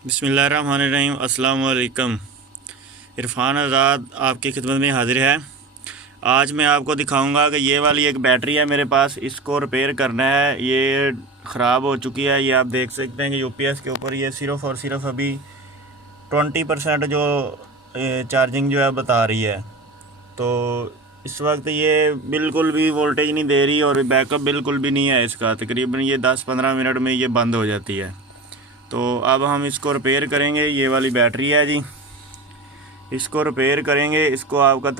बिस्मिल्लाहिर्रहमानिर्रहीम। अस्सलाम वालेकुम। इरफान आज़ाद आपकी खिदमत में हाज़िर है। आज मैं आपको दिखाऊंगा कि ये वाली एक बैटरी है मेरे पास, इसको रिपेयर करना है। ये ख़राब हो चुकी है। ये आप देख सकते हैं कि यूपीएस के ऊपर ये सिर्फ़ और सिर्फ अभी 20% जो चार्जिंग जो है बता रही है। तो इस वक्त ये बिल्कुल भी वोल्टेज नहीं दे रही और बैकअप बिल्कुल भी नहीं है इसका। तकरीबन ये 10-15 मिनट में ये बंद हो जाती है। तो अब हम इसको रिपेयर करेंगे। ये वाली बैटरी है जी, इसको रिपेयर करेंगे। इसको आपका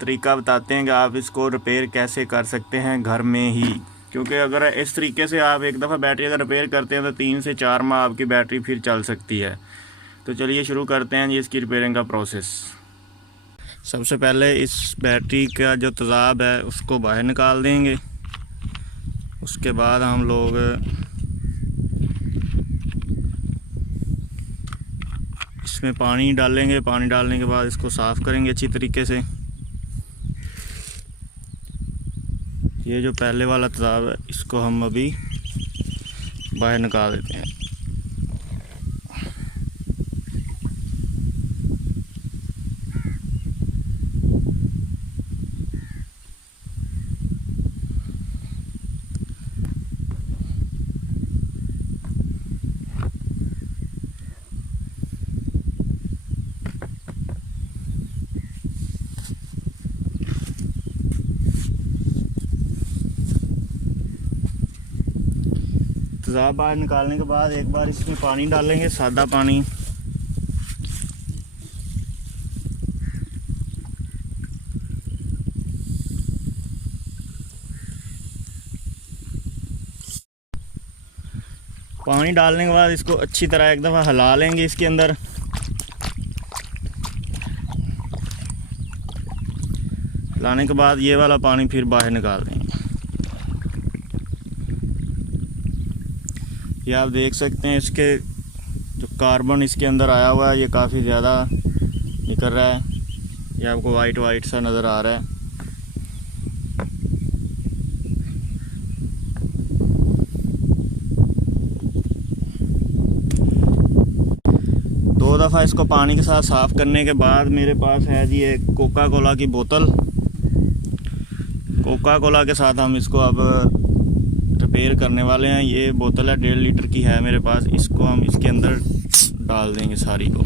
तरीका बताते हैं कि आप इसको रिपेयर कैसे कर सकते हैं घर में ही। क्योंकि अगर इस तरीके से आप एक दफ़ा बैटरी अगर रिपेयर करते हैं तो 3 से 4 माह आपकी बैटरी फिर चल सकती है। तो चलिए शुरू करते हैं जी इसकी रिपेयरिंग का प्रोसेस। सबसे पहले इस बैटरी का जो तेज़ाब है उसको बाहर निकाल देंगे। उसके बाद हम लोग इसमें पानी डालेंगे। पानी डालने के बाद इसको साफ़ करेंगे अच्छी तरीके से। ये जो पहले वाला तेज़ाब है इसको हम अभी बाहर निकाल देते हैं। तेज़ाब बाहर निकालने के बाद एक बार इसमें पानी डालेंगे, सादा पानी। पानी डालने के बाद इसको अच्छी तरह एक दफ़ा हिला लेंगे। इसके अंदर लाने के बाद ये वाला पानी फिर बाहर निकाल देंगे। ये आप देख सकते हैं इसके जो कार्बन इसके अंदर आया हुआ है ये काफ़ी ज़्यादा निकल रहा है। ये आपको वाइट वाइट सा नज़र आ रहा है। दो दफ़ा इसको पानी के साथ साफ़ करने के बाद मेरे पास है जी एक कोका कोला की बोतल। कोका कोला के साथ हम इसको अब रिपेयर करने वाले हैं। ये बोतल है 1.5 लीटर की है मेरे पास। इसको हम इसके अंदर डाल देंगे सारी को।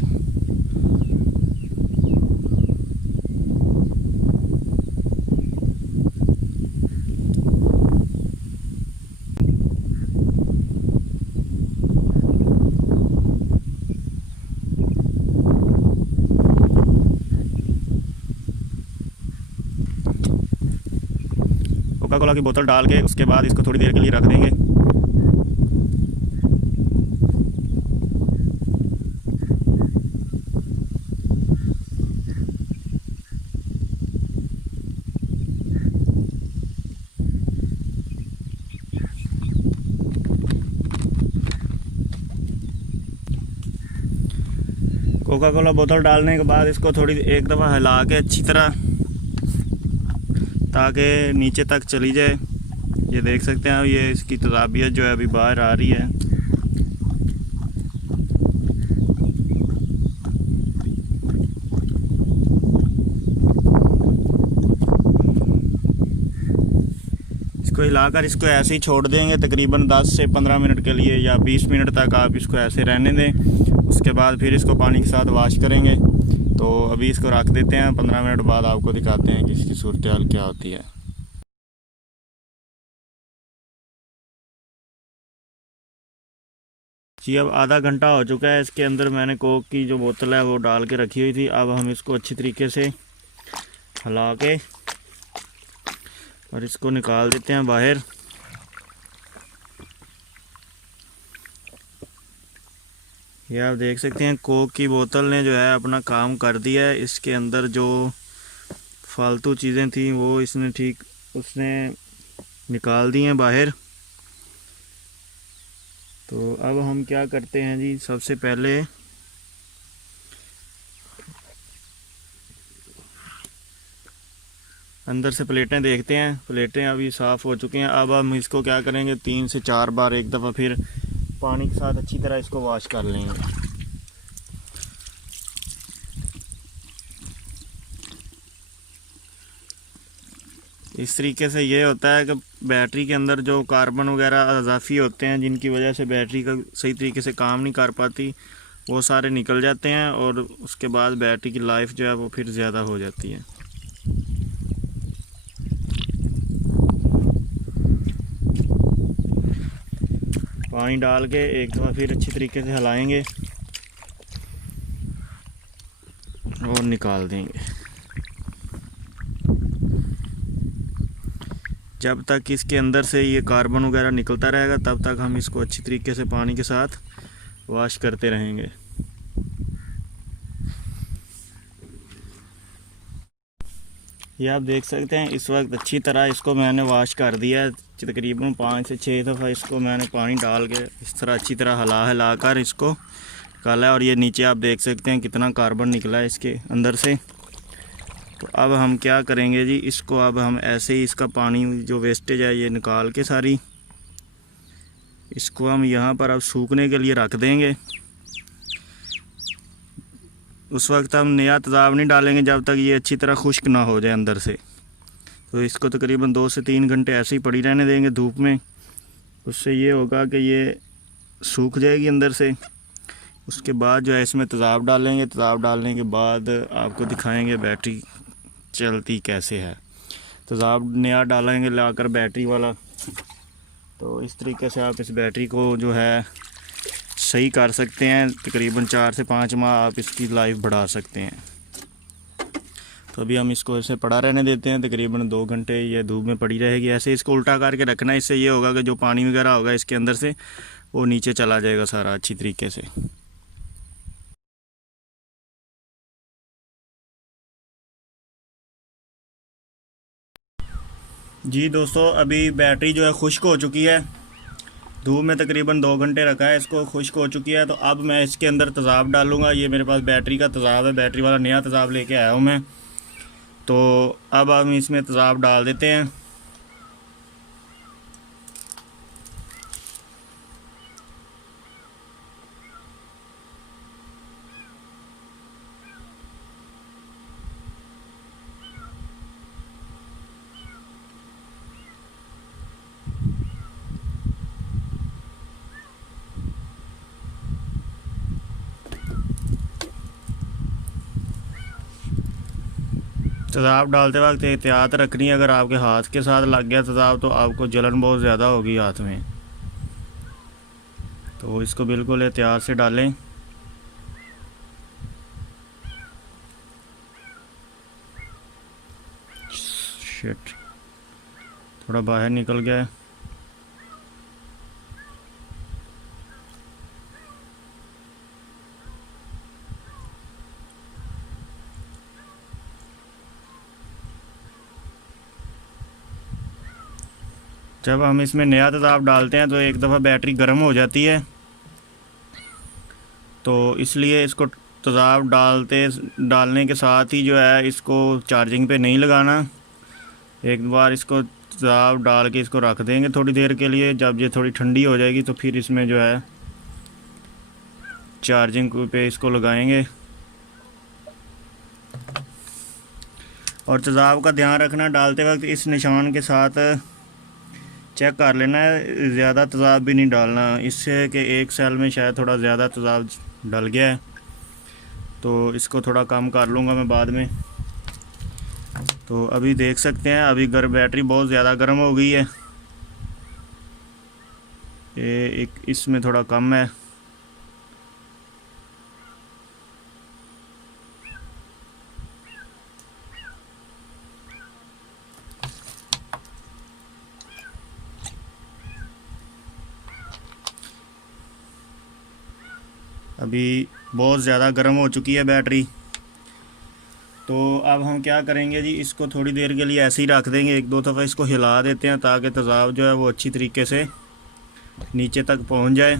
कोका कोला की बोतल डाल के उसके बाद इसको थोड़ी देर के लिए रख देंगे। कोका कोला बोतल डालने के बाद इसको थोड़ी एक दफ़ा हिला के अच्छी तरह ताकि नीचे तक चली जाए। ये देख सकते हैं ये इसकी तेज़ाबियत जो है अभी बाहर आ रही है। इसको हिलाकर इसको ऐसे ही छोड़ देंगे तकरीबन 10 से 15 मिनट के लिए या 20 मिनट तक आप इसको ऐसे रहने दें। उसके बाद फिर इसको पानी के साथ वॉश करेंगे। तो अभी इसको रख देते हैं। 15 मिनट बाद आपको दिखाते हैं कि इसकी सूरत हाल क्या होती है। जी अब आधा घंटा हो चुका है। इसके अंदर मैंने कोक की जो बोतल है वो डाल के रखी हुई थी। अब हम इसको अच्छी तरीके से हिला के और इसको निकाल देते हैं बाहर। ये आप देख सकते हैं कोक की बोतल ने जो है अपना काम कर दिया है। इसके अंदर जो फालतू चीज़ें थी वो उसने निकाल दी हैं बाहर। तो अब हम क्या करते हैं जी, सबसे पहले अंदर से प्लेटें देखते हैं। प्लेटें अभी साफ़ हो चुकी हैं। अब हम इसको क्या करेंगे, 3 से 4 बार एक दफ़ा फिर पानी के साथ अच्छी तरह इसको वॉश कर लेंगे। इस तरीके से ये होता है कि बैटरी के अंदर जो कार्बन वगैरह इजाफी होते हैं जिनकी वजह से बैटरी का सही तरीके से काम नहीं कर पाती, वो सारे निकल जाते हैं और उसके बाद बैटरी की लाइफ जो है वो फिर ज़्यादा हो जाती है। पानी डाल के एक दफ़ा फिर अच्छी तरीके से हिलाएंगे और निकाल देंगे। जब तक इसके अंदर से ये कार्बन वगैरह निकलता रहेगा तब तक हम इसको अच्छी तरीके से पानी के साथ वॉश करते रहेंगे। ये आप देख सकते हैं इस वक्त अच्छी तरह इसको मैंने वॉश कर दिया है। तकरीबन 5 से 6 दफ़ा इसको मैंने पानी डाल के इस तरह अच्छी तरह हिला कर इसको निकाला है। और ये नीचे आप देख सकते हैं कितना कार्बन निकला है इसके अंदर से। तो अब हम क्या करेंगे जी, इसको अब हम ऐसे ही इसका पानी जो वेस्टेज है ये निकाल के सारी इसको हम यहाँ पर अब सूखने के लिए रख देंगे। उस वक्त हम नया तेज़ाब नहीं डालेंगे जब तक ये अच्छी तरह खुश्क ना हो जाए अंदर से। तो इसको तकरीबन 2 से 3 घंटे ऐसे ही पड़ी रहने देंगे धूप में। उससे ये होगा कि ये सूख जाएगी अंदर से। उसके बाद जो है इसमें तेज़ाब डालेंगे। तेज़ाब डालने के बाद आपको दिखाएंगे बैटरी चलती कैसे है। तेज़ाब नया डालेंगे लाकर बैटरी वाला। तो इस तरीके से आप इस बैटरी को जो है सही कर सकते हैं। तकरीबन 4 से 5 माह आप इसकी लाइफ बढ़ा सकते हैं। तो अभी हम इसको ऐसे पड़ा रहने देते हैं। तकरीबन 2 घंटे ये धूप में पड़ी रहेगी। ऐसे इसको उल्टा करके रखना है। इससे ये होगा कि जो पानी वगैरह होगा इसके अंदर से वो नीचे चला जाएगा सारा अच्छी तरीके से। जी दोस्तों, अभी बैटरी जो है खुश्क हो चुकी है। धूप में तकरीबन 2 घंटे रखा है, इसको खुश्क हो चुकी है। तो अब मैं इसके अंदर तेज़ाब डालूँगा। ये मेरे पास बैटरी का तेज़ाब है, बैटरी वाला नया तेज़ाब लेके आया हूँ मैं। तो अब हम इसमें तेज़ाब डाल देते हैं। तेज़ाब डालते वक्त एहतियात रखनी है। अगर आपके हाथ के साथ लग गया तेज़ाब तो आपको जलन बहुत ज़्यादा होगी हाथ में। तो इसको बिल्कुल एहतियात से डालें। शिट, थोड़ा बाहर निकल गया है। जब हम इसमें नया तेज़ाब डालते हैं तो एक दफ़ा बैटरी गर्म हो जाती है। तो इसलिए इसको तेज़ाब डालने के साथ ही जो है इसको चार्जिंग पे नहीं लगाना। एक बार इसको तेज़ाब डाल के इसको रख देंगे थोड़ी देर के लिए। जब ये थोड़ी ठंडी हो जाएगी तो फिर इसमें जो है चार्जिंग पे इसको लगाएंगे। और तेज़ाब का ध्यान रखना, डालते वक्त इस निशान के साथ चेक कर लेना है, ज़्यादा तेज़ाब भी नहीं डालना। इससे कि एक सेल में शायद थोड़ा ज़्यादा तेज़ाब डल गया है। तो इसको थोड़ा कम कर लूँगा मैं बाद में। तो अभी देख सकते हैं अभी बैटरी बहुत ज़्यादा गर्म हो गई है। एक इसमें थोड़ा कम है। अभी बहुत ज़्यादा गर्म हो चुकी है बैटरी। तो अब हम क्या करेंगे जी, इसको थोड़ी देर के लिए ऐसे ही रख देंगे। 1-2 दफ़ा इसको हिला देते हैं ताकि तेज़ाब जो है वो अच्छी तरीके से नीचे तक पहुंच जाए।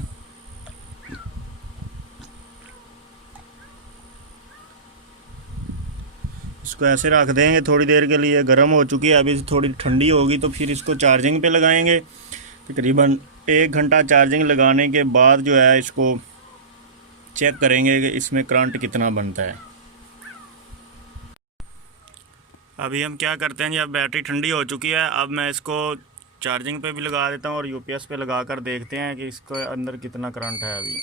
इसको ऐसे रख देंगे थोड़ी देर के लिए। गर्म हो चुकी है, अभी थोड़ी ठंडी होगी तो फिर इसको चार्जिंग पे लगाएंगे। तकरीबन 1 घंटा चार्जिंग लगाने के बाद जो है इसको चेक करेंगे कि इसमें करंट कितना बनता है। अभी हम क्या करते हैं जी, अब बैटरी ठंडी हो चुकी है। अब मैं इसको चार्जिंग पे भी लगा देता हूँ और यूपीएस पे लगा कर देखते हैं कि इसके अंदर कितना करंट है अभी।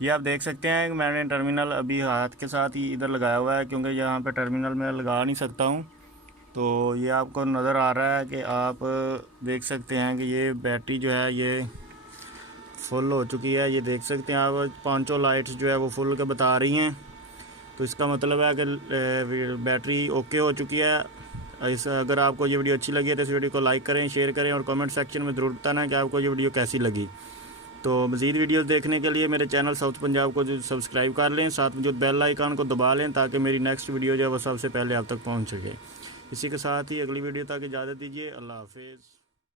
ये आप देख सकते हैं कि मैंने टर्मिनल अभी हाथ के साथ ही इधर लगाया हुआ है, क्योंकि यहाँ पे टर्मिनल मैं लगा नहीं सकता हूँ। तो ये आपको नज़र आ रहा है कि आप देख सकते हैं कि ये बैटरी जो है ये फुल हो चुकी है। ये देख सकते हैं आप, पांचों लाइट्स जो है वो फुल के बता रही हैं। तो इसका मतलब है कि बैटरी ओके हो चुकी है। अगर आपको ये वीडियो अच्छी लगी है तो इस वीडियो को लाइक करें, शेयर करें और कमेंट सेक्शन में ज़रूर बताना कि आपको ये वीडियो कैसी लगी। तो मज़ीद वीडियोस देखने के लिए मेरे चैनल साउथ पंजाब को जो सब्सक्राइब कर लें, साथ में जो बेल आइकन को दबा लें ताकि मेरी नेक्स्ट वीडियो जो है वो सबसे पहले आप तक पहुंच सके। इसी के साथ ही अगली वीडियो तक इजाज़त दीजिए। अल्लाह हाफिज़।